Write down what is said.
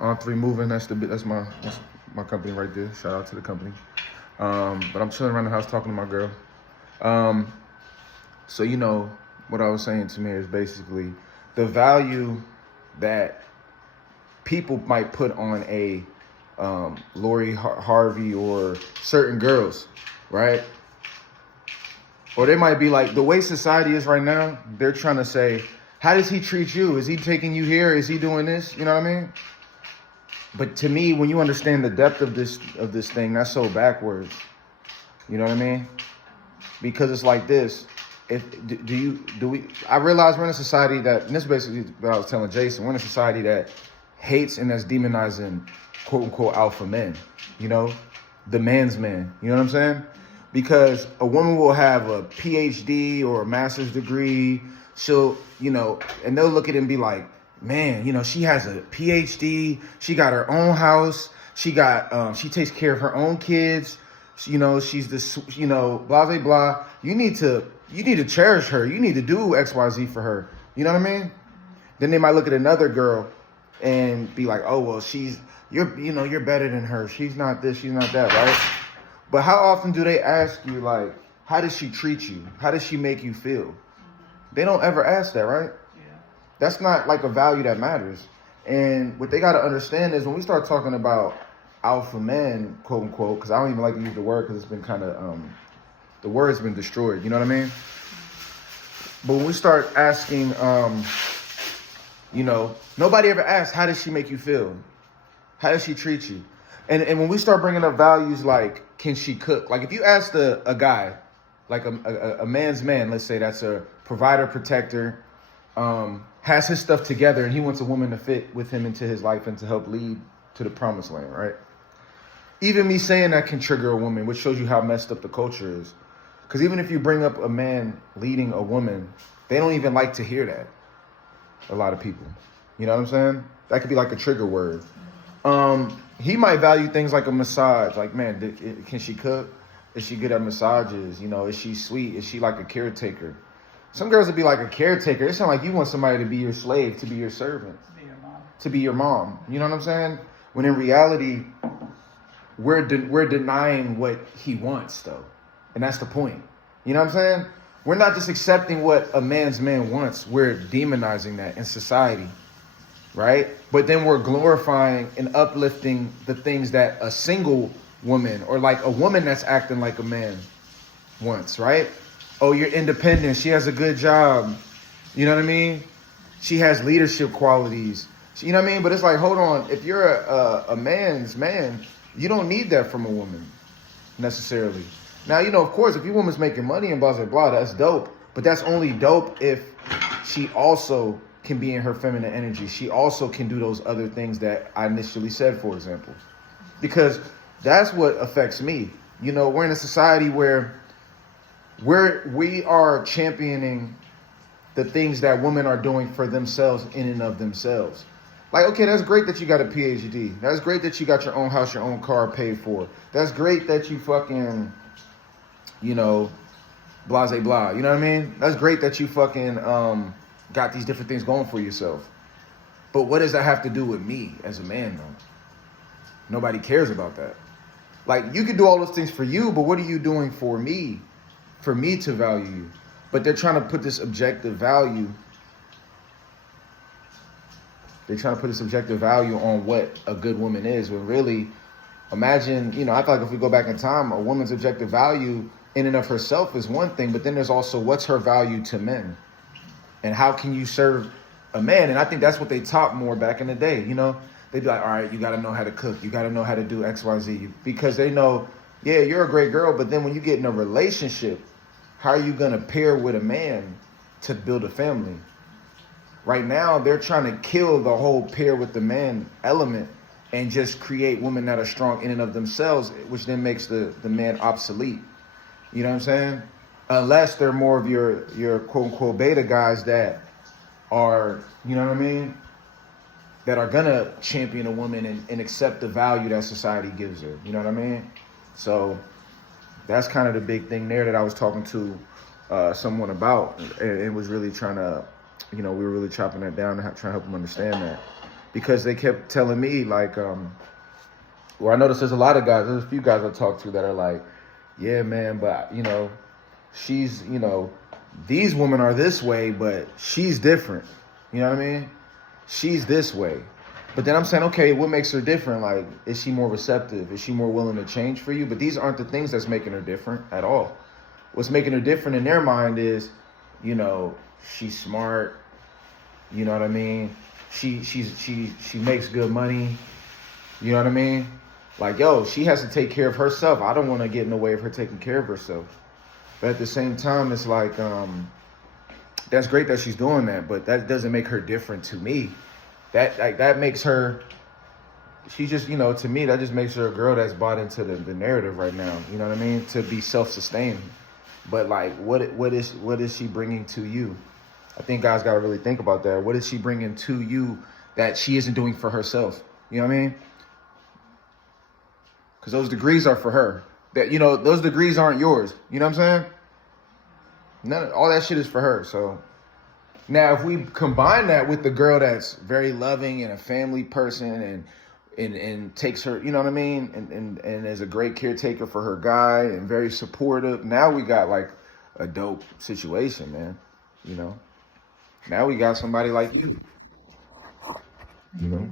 On Three Moving. That's my company right there. Shout out to the company. But I'm chilling around the house talking to my girl. So what I was saying to me is basically the value that people might put on a Lori Harvey or certain girls, right? Or they might be like, the way society is right now, they're trying to say, how does he treat you? Is he taking you here? Is he doing this? You know what I mean? But to me, when you understand the depth of this thing, that's so backwards. You know what I mean? Because it's like this. I realize we're in a society that, and this is basically what I was telling Jason, we're in a society that hates and that's demonizing quote unquote alpha men, the man's man. You know what I'm saying? Because a woman will have a PhD or a master's degree. She'll, and they'll look at it and be like, man, she has a PhD. She got her own house. She takes care of her own kids. She's this, blah, blah, blah. You need to cherish her. You need to do X, Y, Z for her. You know what I mean? Then they might look at another girl and be like, oh, well, you're better than her. She's not this, she's not that, right? But how often do they ask you, like, how does she treat you? How does she make you feel? They don't ever ask that, right? Yeah. That's not like a value that matters. And what they got to understand is when we start talking about alpha men, quote unquote, because I don't even like to use the word because it's been kind of, the word's been destroyed. You know what I mean? But when we start asking, nobody ever asks, how does she make you feel? How does she treat you? And when we start bringing up values like, can she cook? Like if you ask a guy, like a man's man, let's say that's a provider, protector, has his stuff together and he wants a woman to fit with him into his life and to help lead to the promised land, right? Even me saying that can trigger a woman, which shows you how messed up the culture is. Because even if you bring up a man leading a woman, they don't even like to hear that. A lot of people. You know what I'm saying? That could be like a trigger word. He might value things like a massage. Like, man, can she cook? Is she good at massages? Is she sweet? Is she like a caretaker? Some girls would be like a caretaker. It sounds like you want somebody to be your slave, to be your servant. To be your mom. You know what I'm saying? When in reality, we're denying what he wants, though. And that's the point. You know what I'm saying? We're not just accepting what a man's man wants. We're demonizing that in society. Right? But then we're glorifying and uplifting the things that a single woman or like a woman that's acting like a man wants, right? Oh, you're independent. She has a good job. You know what I mean? She has leadership qualities. You know what I mean? But it's like, hold on. If you're a man's man, you don't need that from a woman necessarily. Now, of course, if your woman's making money and blah, blah, blah, that's dope. But that's only dope if she also can be in her feminine energy. She also can do those other things that I initially said, for example. Because that's what affects me. We're in a society where we are championing the things that women are doing for themselves in and of themselves. Like, okay, that's great that you got a PhD. That's great that you got your own house, your own car paid for. That's great that you fucking, blah, blah, blah. You know what I mean? That's great that you fucking got these different things going for yourself. But what does that have to do with me as a man, though? Nobody cares about that. Like, you can do all those things for you, but what are you doing for me to value you? But they're trying to put this objective value. They're trying to put this objective value on what a good woman is. When really, imagine, I feel like if we go back in time, a woman's objective value in and of herself is one thing, but then there's also what's her value to men? And how can you serve a man? And I think that's what they taught more back in the day. They'd be like, all right, you got to know how to cook. You got to know how to do X, Y, Z. Because they know, yeah, you're a great girl. But then when you get in a relationship, how are you going to pair with a man to build a family? Right now, they're trying to kill the whole pair with the man element and just create women that are strong in and of themselves, which then makes the man obsolete. You know what I'm saying? Unless they're more of your quote unquote beta guys that are, you know what I mean? That are gonna champion a woman and accept the value that society gives her. You know what I mean? So that's kind of the big thing there that I was talking to someone about and was really trying to, we were really chopping that down and trying to help them understand that. because they kept telling me like, well, I noticed there's a lot of guys, there's a few guys I talk to that are like, yeah, man, but you know, she's, you know, these women are this way, but she's different. You know what I mean? She's this way. But then I'm saying, okay, what makes her different? Like, is she more receptive? Is she more willing to change for you? But these aren't the things that's making her different at all. What's making her different in their mind is, you know, she's smart. You know what I mean? She makes good money. You know what I mean? Like, yo, she has to take care of herself. I don't want to get in the way of her taking care of herself. But at the same time, it's like, that's great that she's doing that, but that doesn't make her different to me. That makes her, she just, you know, to me, that just makes her a girl that's bought into the narrative right now. You know what I mean? To be self-sustaining. But like, what is she bringing to you? I think guys got to really think about that. What is she bringing to you that she isn't doing for herself? You know what I mean? Because those degrees are for her. That, you know, those degrees aren't yours. You know what I'm saying? All that shit is for her. So now, if we combine that with the girl that's very loving and a family person and takes her, you know what I mean, and is a great caretaker for her guy and very supportive, now we got like a dope situation, man. You know, now we got somebody like you. You know.